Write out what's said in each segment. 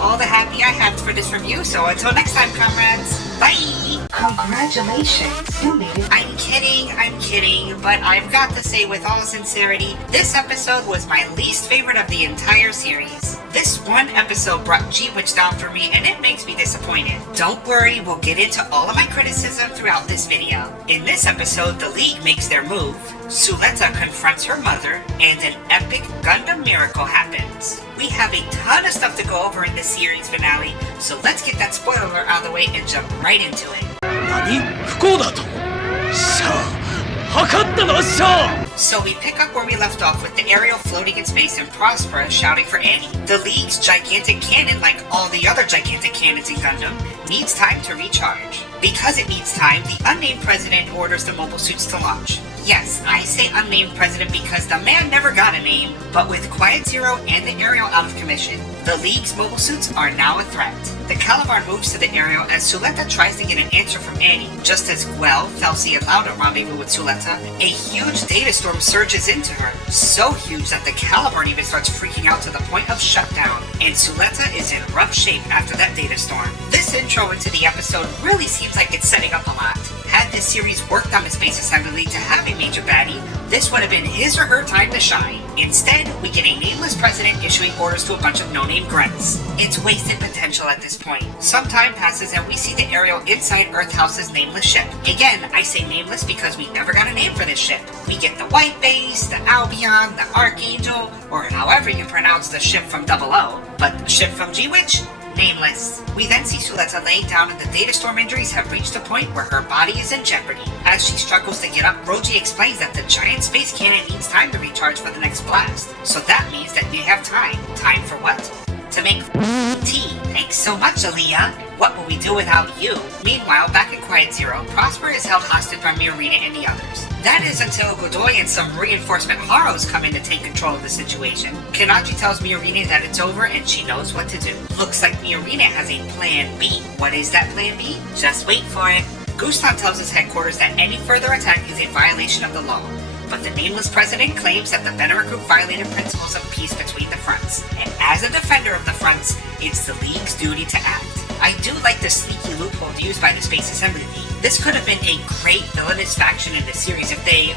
all the happy I have for this review, so until next time, comrades, bye! Congratulations, you made it. I'm kidding, but I've got to say with all sincerity, this episode was my least favorite of the entire series. This one episode brought G-Witch down for me, and it makes me disappointed. Don't worry, we'll get into all of my criticism throughout this video. In this episode, the League makes their move, Suletta confronts her mother, and an epic Gundam miracle happens. We have a ton of stuff to go over in this series finale, so let's get that spoiler alert out of the way and jump right into it. So we pick up where we left off with the Ariel floating in space and Prospera shouting for Annie. The League's gigantic cannon, like all the other gigantic cannons in Gundam, needs time to recharge. Because it needs time, the unnamed president orders the mobile suits to launch. Yes, I say unnamed president because the man never got a name, but with Quiet Zero and the Ariel out of commission, the League's mobile suits are now a threat. The Calabar moves to the Ariel as Suletta tries to get an answer from Annie. Just as Guel, Felsi, and Lauda rendezvous with Suletta, a huge data storm surges into her. So huge that the Calabar even starts freaking out to the point of shutdown, and Suletta is in rough shape after that data storm. This intro into the episode really seems like it's setting up a lot. Had this series worked on the Space Assembly to have a major baddie, this would have been his or her time to shine. Instead, we get a nameless president issuing orders to a bunch of no-name grunts. It's wasted potential at this point. Some time passes and we see the Ariel inside Earth House's nameless ship. Again, I say nameless because we never got a name for this ship. We get the White Base, the Albion, the Archangel, or however you pronounce the ship from Double O. But the ship from G-Witch? Nameless. We then see Suletta laying down and the data storm injuries have reached a point where her body is in jeopardy. As she struggles to get up, Roji explains that the giant space cannon needs time to recharge for the next blast. So that means that they have time. Time for what? To make tea. Thanks so much, Aaliyah. What will we do without you? Meanwhile, back in Quiet Zero, Prosper is held hostage by Miorina and the others. That is until Godoy and some reinforcement Haros come in to take control of the situation. Kanaji tells Miorina that it's over and she knows what to do. Looks like Miorina has a plan B. What is that plan B? Just wait for it. Gustan tells his headquarters that any further attack is a violation of the law. But the nameless president claims that the Benara group violated principles of peace between the fronts. And as a defender of the fronts, it's the League's duty to act. I do like the sneaky loophole used by the Space Assembly League. This could have been a great villainous faction in the series if they,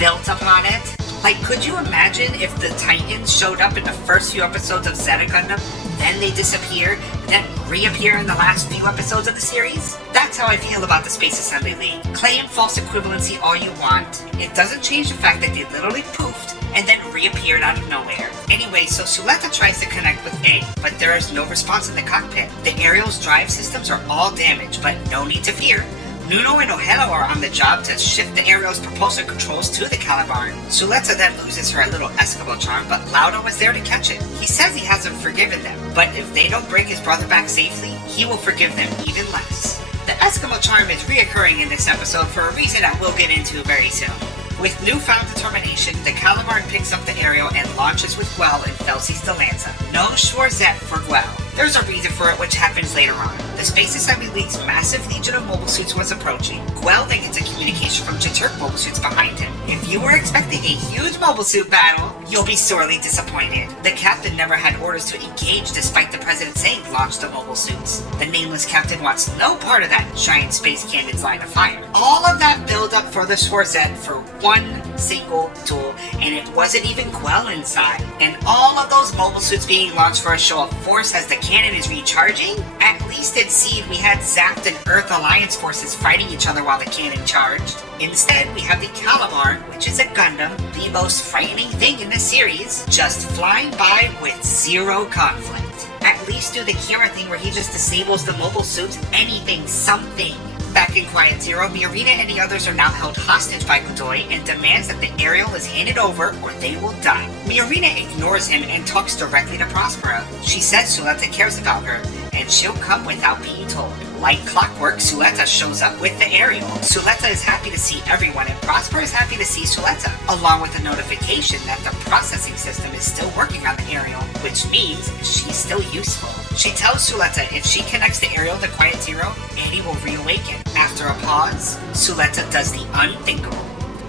built upon it. Like, could you imagine if the Titans showed up in the first few episodes of Zeta Gundam, then they disappeared, then reappear in the last few episodes of the series? That's how I feel about the Space Assembly League. Claim false equivalency all you want. It doesn't change the fact that they literally poofed and then reappeared out of nowhere. Anyway, so Suletta tries to connect with A, but there is no response in the cockpit. The Ariel's drive systems are all damaged, but no need to fear. Nuno and Ohelo are on the job to shift the Ariel's propulsor controls to the Calabar. Suletta then loses her little Eskimo charm, but Lauda was there to catch it. He says he hasn't forgiven them, but if they don't bring his brother back safely, he will forgive them even less. The Eskimo charm is reoccurring in this episode for a reason I will get into very soon. With newfound determination, the Calabar picks up the Ariel and launches with Guel and Felsi's Delanza. No Schwarzette for Guel. There's a reason for it which happens later on. The Space Assembly League's massive legion of mobile suits was approaching. Guel then gets a communication from Jaturk mobile suits behind him. If you were expecting a huge mobile suit battle, you'll be sorely disappointed. The captain never had orders to engage despite the president saying launch the mobile suits. The nameless captain wants no part of that giant space cannon's line of fire. All of that build up for the Schwarzette for one single duel, and it wasn't even Guel inside. And all of those mobile suits being launched for a show of force as the cannon is recharging? At least in Seed we had Zaft and Earth Alliance forces fighting each other while the cannon charged. Instead, we have the Calabar, which is a Gundam, the most frightening thing in the series, just flying by with zero conflict. At least do the Kira thing where he just disables the mobile suits, anything, something. Back in Quiet Zero, Miorina and the others are now held hostage by Godoy and demands that the Ariel is handed over or they will die. Miorina ignores him and talks directly to Prospera. She says Suletta cares about her, and she'll come without being told. Like clockwork, Suletta shows up with the Ariel. Suletta is happy to see everyone, and Prosper is happy to see Suletta, along with a notification that the processing system is still working on the Ariel, which means she's still useful. She tells Suletta if she connects the Ariel to Quiet Zero, Annie will reawaken. After a pause, Suletta does the unthinkable.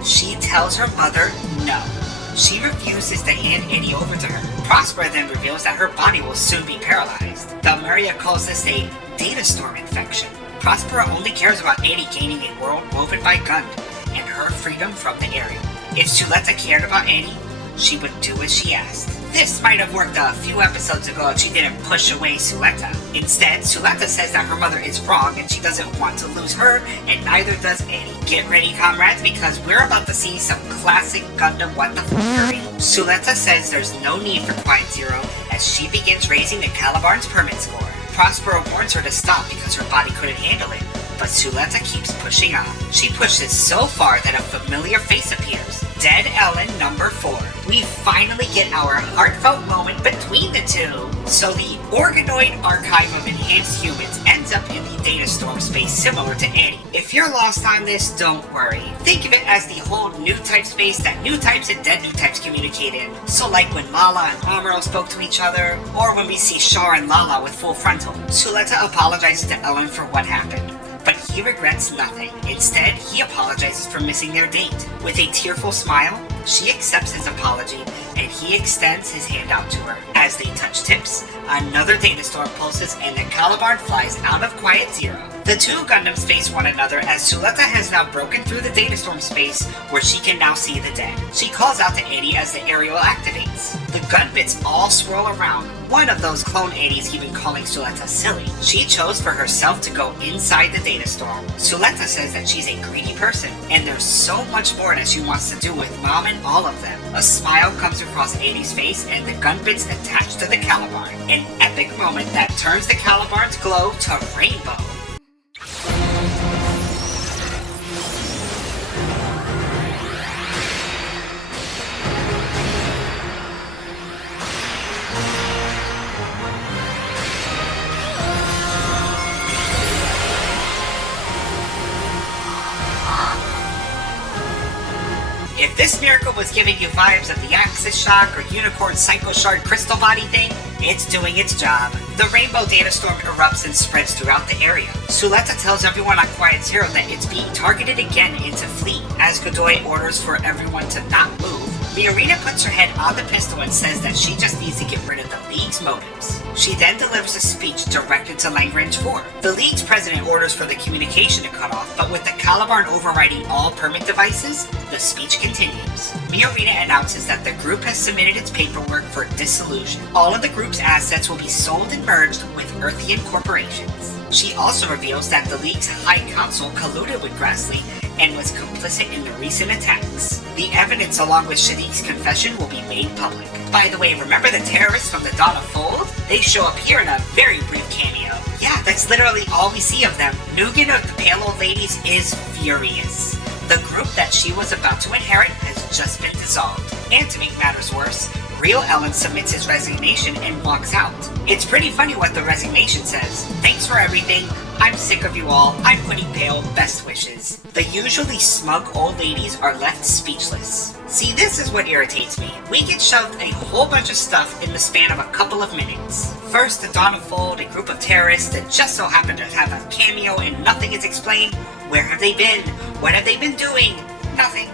She tells her mother no. She refuses to hand Eddie over to her. Prospera then reveals that her body will soon be paralyzed. Damaria calls this a data storm infection. Prospera only cares about Eddie gaining a world woven by Gundam and her freedom from the Ariel. If Suletta cared about Eddie, she would do as she asked. This might have worked a few episodes ago if she didn't push away Suletta. Instead, Suletta says that her mother is wrong and she doesn't want to lose her, and neither does Eddie. Get ready, comrades, because we're about to see some classic Gundam what the f***ery. Suletta says there's no need for Quiet Zero as she begins raising the Calibarn's permit score. Prospera warns her to stop because her body couldn't handle it, but Suletta keeps pushing on. She pushes so far that a familiar face appears. Dead Ellen number 4. We finally get our heartfelt moment between the two. So the Organoid archive of enhanced humans ends up in the data storm space similar to Eddie. If you're lost on this, don't worry. Think of it as the whole new type space that new types and dead new types communicate in. So like when Lala and Amuro spoke to each other, or when we see Char and Lala with full frontal. Suletta apologizes to Ellen for what happened, but he regrets nothing. Instead, he apologizes for missing their date. With a tearful smile, she accepts his apology, and he extends his hand out to her. As they touch tips, another data storm pulses and the Calibarn flies out of Quiet Zero. The two Gundams face one another as Suletta has now broken through the data storm space where she can now see the dead. She calls out to Eddie as the aerial activates. The gunbits all swirl around, one of those clone Eddies even calling Suletta silly. She chose for herself to go inside the data storm. Suletta says that she's a greedy person, and there's so much more that she wants to do with Mom and all of them. A smile comes across Eddie's face and the gunbits attach to the Calibarn. An epic moment that turns the Calibarn's glow to rainbow. If this miracle was giving you vibes of the Axis Shock or Unicorn Psycho Shard crystal body thing, it's doing its job. The Rainbow Data Storm erupts and spreads throughout the area. Suletta tells everyone on Quiet Zero that it's being targeted again into fleet, as Godoy orders for everyone to not move. Miorita puts her head on the pistol and says that she just needs to get rid of the League's motives. She then delivers a speech directed to Lagrange 4. The League's president orders for the communication to cut off, but with the Calibarn overriding all permit devices, the speech continues. Miorita announces that the group has submitted its paperwork for dissolution. All of the group's assets will be sold and merged with Earthian corporations. She also reveals that the League's High Council colluded with Grassley and was complicit in the recent attacks. The evidence along with Shadiq's confession will be made public. By the way, remember the terrorists from the Dawn of Fold? They show up here in a very brief cameo. Yeah, that's literally all we see of them. Nugan of the Pale Old Ladies is furious. The group that she was about to inherit has just been dissolved. And to make matters worse, Real Ellen submits his resignation and walks out. It's pretty funny what the resignation says. Thanks for everything. I'm sick of you all. I'm quitting Pale. Best wishes. The usually smug old ladies are left speechless. See, this is what irritates me. We get shoved a whole bunch of stuff in the span of a couple of minutes. First, the Dawn of Fold, a group of terrorists that just so happen to have a cameo and nothing is explained. Where have they been? What have they been doing? Nothing.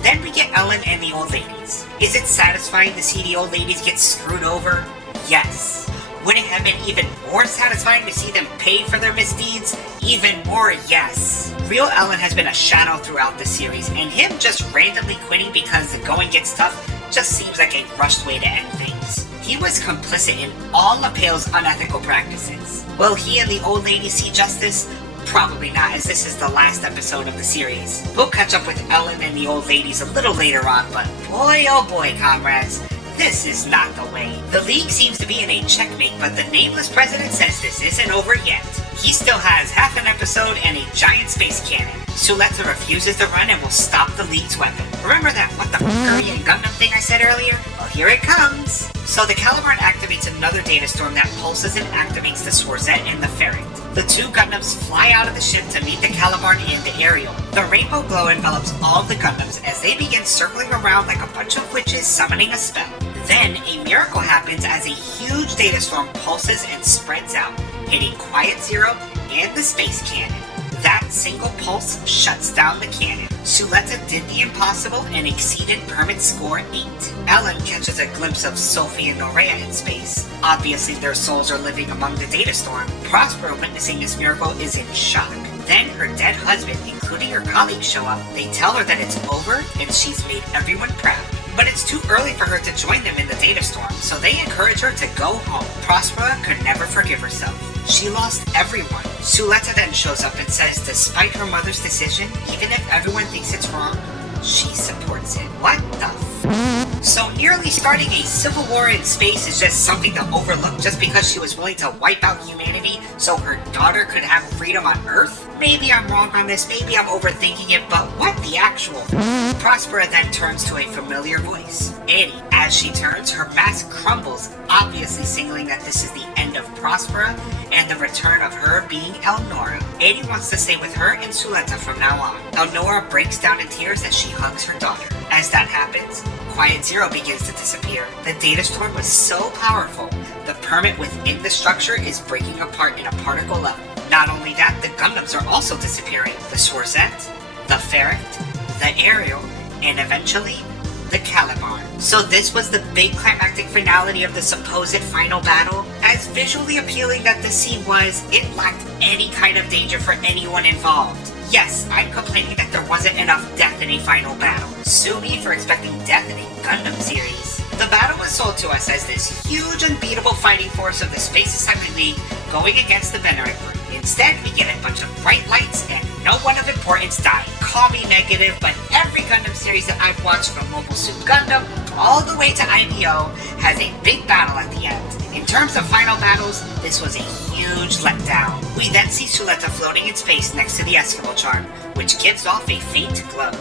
Then we get Ellen and the old ladies. Is it satisfying to see the old ladies get screwed over? Yes. Would it have been even more satisfying to see them pay for their misdeeds? Even more, yes. Real Ellen has been a shadow throughout the series, and him just randomly quitting because the going gets tough just seems like a rushed way to end things. He was complicit in all of Pale's unethical practices. Will he and the old lady see justice? Probably not, as this is the last episode of the series. We'll catch up with Ellen and the old ladies a little later on, but boy oh boy, comrades, this is not the way. The League seems to be in a checkmate, but the nameless president says this isn't over yet. He still has half an episode and a giant space cannon. Suletta refuses to run and will stop the League's weapon. Remember that what the Mercury and Gundam thing I said earlier? Well, here it comes. So the Calibarn activates another data storm that pulses and activates the Swarzette and the Ferret. The two Gundams fly out of the ship to meet the Calibarn and the Ariel. The rainbow glow envelops all of the Gundams as they begin circling around like a bunch of witches summoning a spell. Then a miracle happens as a huge data storm pulses and spreads out, hitting Quiet Zero and the space cannon. That single pulse shuts down the cannon. Suletta did the impossible and exceeded permit score 8. Ellen catches a glimpse of Sophie and Norea in space. Obviously their souls are living among the data storm. Prospero, witnessing this miracle, is in shock. Then her dead husband, including her colleagues, show up. They tell her that it's over and she's made everyone proud. But it's too early for her to join them in the data storm, so they encourage her to go home. Prospera could never forgive herself. She lost everyone. Suletta then shows up and says despite her mother's decision, even if everyone thinks it's wrong, she supports it. What the f? So nearly starting a civil war in space is just something to overlook just because she was willing to wipe out humanity so her daughter could have freedom on Earth? Maybe I'm wrong on this, maybe I'm overthinking it, but what the actual f? Prospera then turns to a familiar voice, Annie. As she turns, her mask crumbles, obviously signaling that this is the end of Prospera and the return of her being Elnora. Annie wants to stay with her and Suletta from now on. Elnora breaks down in tears as she hugs her daughter. As that happens, Quiet Zero begins to disappear. The data storm was so powerful, the permit within the structure is breaking apart in a particle level. Not only that, the Gundams are also disappearing. The Swarzette, the Ferret, the Ariel, and eventually, the Caliban. So this was the big climactic finality of the supposed final battle. As visually appealing that the scene was, it lacked any kind of danger for anyone involved. Yes, I'm complaining that there wasn't enough death in a final battle. Sue me for expecting death in a Gundam series. The battle was sold to us as this huge unbeatable fighting force of the Space Assignment League going against the Venerit group. Instead, we get a bunch of bright lights and no one of importance died. Call me negative, but every Gundam series that I've watched from Mobile Suit Gundam all the way to IBO has a big battle at the end. In terms of final battles, this was a huge letdown. We then see Suletta floating in space next to the Eskimo charm, which gives off a faint glow.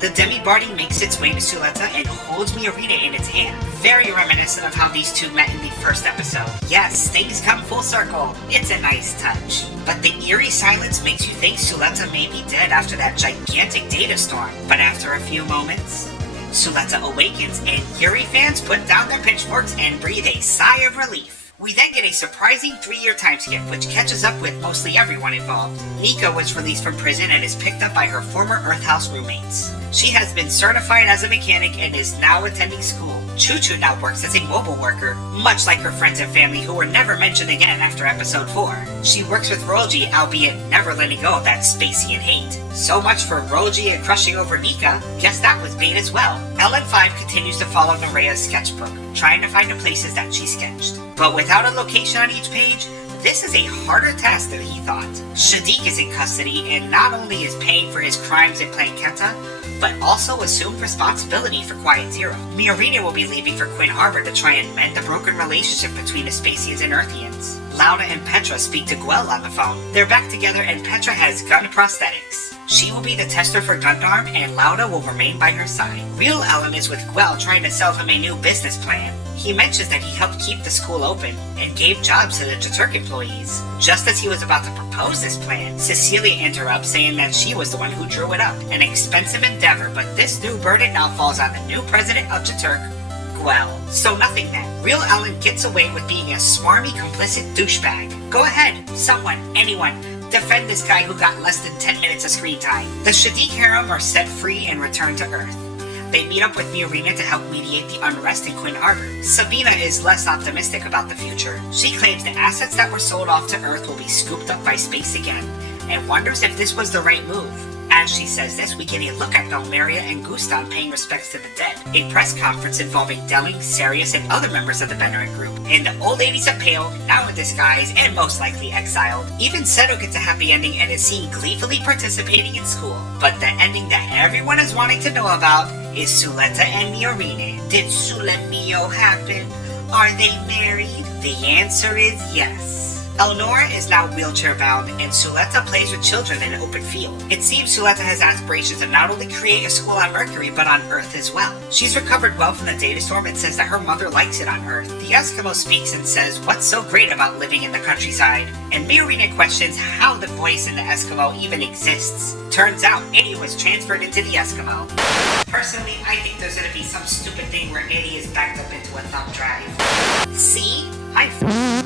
The Demi-Bardi makes its way to Suletta and holds Miorita in its hand. Very reminiscent of how these two met in the first episode. Yes, things come full circle. It's a nice touch. But the eerie silence makes you think Suletta may be dead after that gigantic data storm. But after a few moments, Suletta awakens and Yuri fans put down their pitchforks and breathe a sigh of relief. We then get a surprising 3-year time skip, which catches up with mostly everyone involved. Nika was released from prison and is picked up by her former Earth House roommates. She has been certified as a mechanic and is now attending school. Choo-Choo now works as a mobile worker, much like her friends and family who were never mentioned again after episode 4. She works with Roji, albeit never letting go of that Spacian hate. So much for Roji and crushing over Nika. Guess that was bait as well. LN5 continues to follow Norea's sketchbook, trying to find the places that she sketched. But without a location on each page, this is a harder task than he thought. Shadiq is in custody and not only is paying for his crimes in playing Kenta, but also assumed responsibility for Quiet Zero. Miorita will be leaving for Quinn Harbor to try and mend the broken relationship between Aspacians and Earthians. Lauda and Petra speak to Guel on the phone. They're back together and Petra has gun prosthetics. She will be the tester for Gundam and Lauda will remain by her side. Real Ellen is with Guel trying to sell him a new business plan. He mentions that he helped keep the school open and gave jobs to the Jaturk employees. Just as he was about to propose this plan, Cecilia interrupts saying that she was the one who drew it up. An expensive endeavor, but this new burden now falls on the new president of Jaturk, Guel. So nothing then. Real Ellen gets away with being a smarmy, complicit douchebag. Go ahead, someone, anyone, defend this guy who got less than 10 minutes of screen time. The Shadiq harem are set free and return to Earth. They meet up with Miorita to help mediate the unrest in Quinn Harbor. Sabina is less optimistic about the future. She claims the assets that were sold off to Earth will be scooped up by space again, and wonders if this was the right move. As she says this, we get a look at Belmeria and Gustan paying respects to the dead. A press conference involving Delling, Sarius, and other members of the Venerit group. And the old ladies of Pale, now in disguise and most likely exiled. Even Seto gets a happy ending and is seen gleefully participating in school. But the ending that everyone is wanting to know about is Suletta and Miorine. Did Sulemio happen? Are they married? The answer is yes. Elnora is now wheelchair-bound, and Suletta plays with children in an open field. It seems Suletta has aspirations to not only create a school on Mercury, but on Earth as well. She's recovered well from the data storm and says that her mother likes it on Earth. The Eskimo speaks and says what's so great about living in the countryside, and Miorine questions how the voice in the Eskimo even exists. Turns out, Eddie was transferred into the Eskimo. Personally, I think there's gonna be some stupid thing where Eddie is backed up into a thumb drive. See? I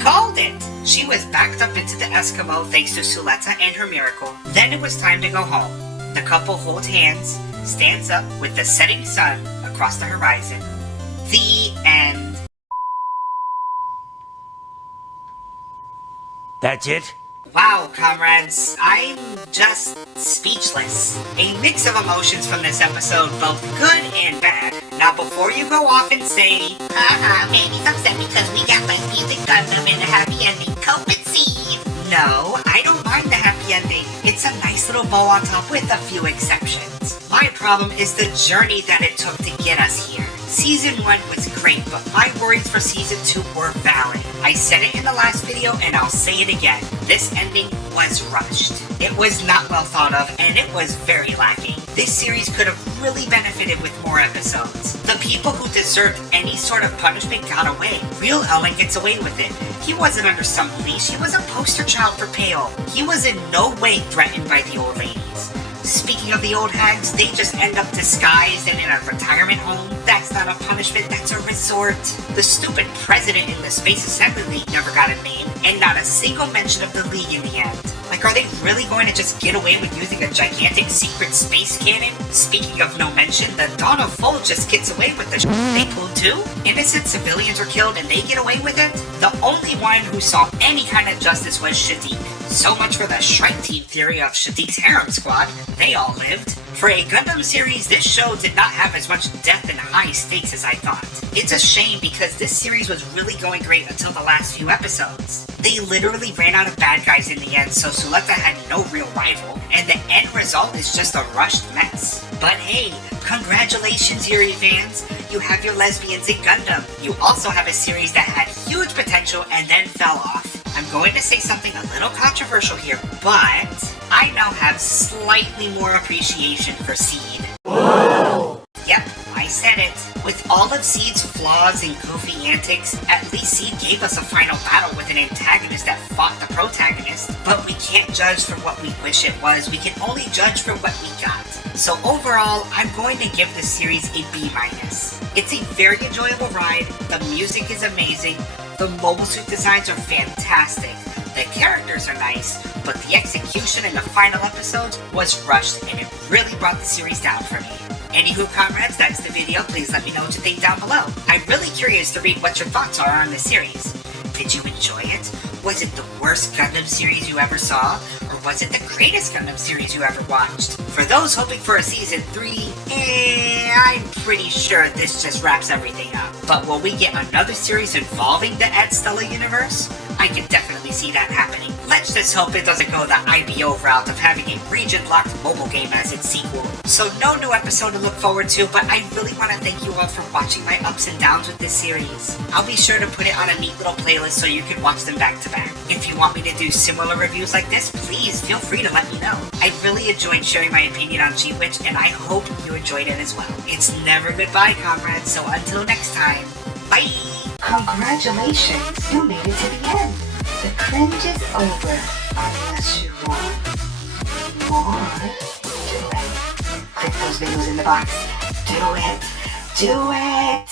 called it! She was backed up into the Eskimo thanks to Suletta and her miracle. Then it was time to go home. The couple holds hands, stands up with the setting sun across the horizon. The end. That's it? Wow, comrades, I'm just speechless. A mix of emotions from this episode, both good and bad. Now before you go off and say, haha, Mandy's upset because we got lesbians in Gundam and a happy ending, cope and see. No, I don't mind the happy ending. It's a nice little bow on top with a few exceptions. My problem is the journey that it took to get us here. Season 1 was great, but my worries for Season 2 were valid. I said it in the last video, and I'll say it again. This ending was rushed. It was not well thought of, and it was very lacking. This series could have really benefited with more episodes. The people who deserved any sort of punishment got away. Real Ellen gets away with it. He wasn't under some leash, he was a poster child for Pale. He was in no way threatened by the old ladies. Speaking of the old hags, they just end up disguised and in a retirement home. That's not a punishment, that's a resort. The stupid president in the Space Assembly League never got a name, and not a single mention of the League in the end. Like, are they really going to just get away with using a gigantic secret space cannon? Speaking of no mention, the Dawn of Fold just gets away with the they pulled too? Innocent civilians are killed and they get away with it? The only one who saw any kind of justice was Shadiq. So much for the Shrek Team theory of Shadiq's harem squad. They all lived. For a Gundam series, this show did not have as much depth and high stakes as I thought. It's a shame because this series was really going great until the last few episodes. They literally ran out of bad guys in the end, so Suletta had no real rival, and the end result is just a rushed mess. But hey, congratulations Yuri fans! You have your lesbians in Gundam. You also have a series that had huge potential and then fell off. I'm going to say something a little controversial here, but I now have slightly more appreciation for Seed. Whoa. Yep, I said it. With all of Seed's flaws and goofy antics, at least Seed gave us a final battle with an antagonist that fought the protagonist. But we can't judge for what we wish it was, we can only judge for what we got. So overall, I'm going to give this series a B-. It's a very enjoyable ride, the music is amazing, the mobile suit designs are fantastic, the characters are nice, but the execution in the final episodes was rushed and it really brought the series down for me. Anywho, comrades, that's the video. Please let me know what you think down below. I'm really curious to read what your thoughts are on this series. Did you enjoy it? Was it the worst Gundam series you ever saw? Or was it the greatest Gundam series you ever watched? For those hoping for a Season 3, I'm pretty sure this just wraps everything up. But will we get another series involving the Ed Stella universe? I can definitely see that happening. Let's just hope it doesn't go the IBO route of having a region-locked mobile game as its sequel. So no new episode to look forward to, but I really want to thank you all for watching my ups and downs with this series. I'll be sure to put it on a neat little playlist so you can watch them back to back. If you want me to do similar reviews like this, please feel free to let me know. I really enjoyed sharing my opinion on G-Witch, and I hope you enjoyed it as well. It's never goodbye, comrades, so until next time, bye! Congratulations, you made it to the end. The cringe is over, unless you want more. Do it. Click those videos in the box. Do it. Do it.